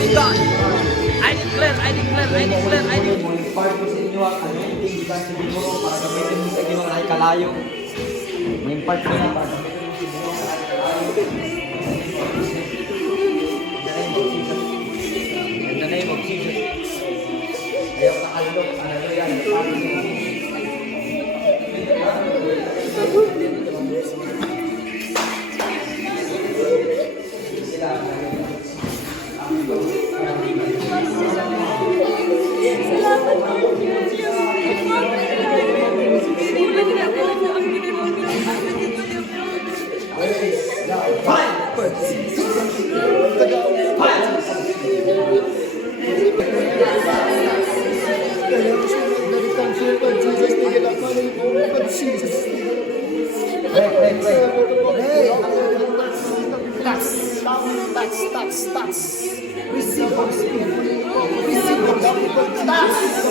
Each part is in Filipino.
be God. I declare. Yung part ko sa inyo ang anointing gikan sa Ginoo para gamitin mo sa Ginoo ay kalayo. May part ko na para gamitin mo sa Ginoo ay kalayo. In the name of Jesus. Ayaw nakalok. Hallelujah. Touch. Receive Holy Spirit. Receive Holy Spirit.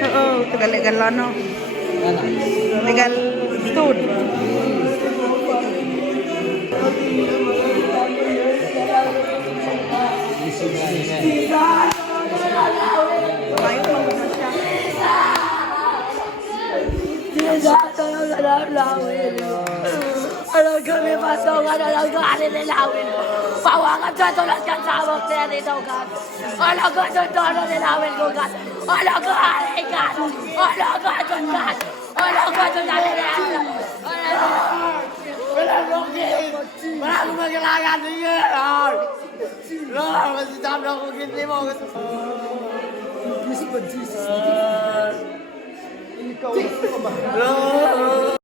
Oo, tagal-legal ano. Legal stud. Ayaw pa mo siya. Ano kami patungan na lang galing nilawin. Pawangan sa tulad ka sa amok na nito ka. Ano ko tutono nilawin ko ka. Ano ko alay ka. Ano ko tunan. Ano ko tunan nilawin. Wala akong magkalagan niya. Lord, masitap na kong hindi mo. Jesus. Lord.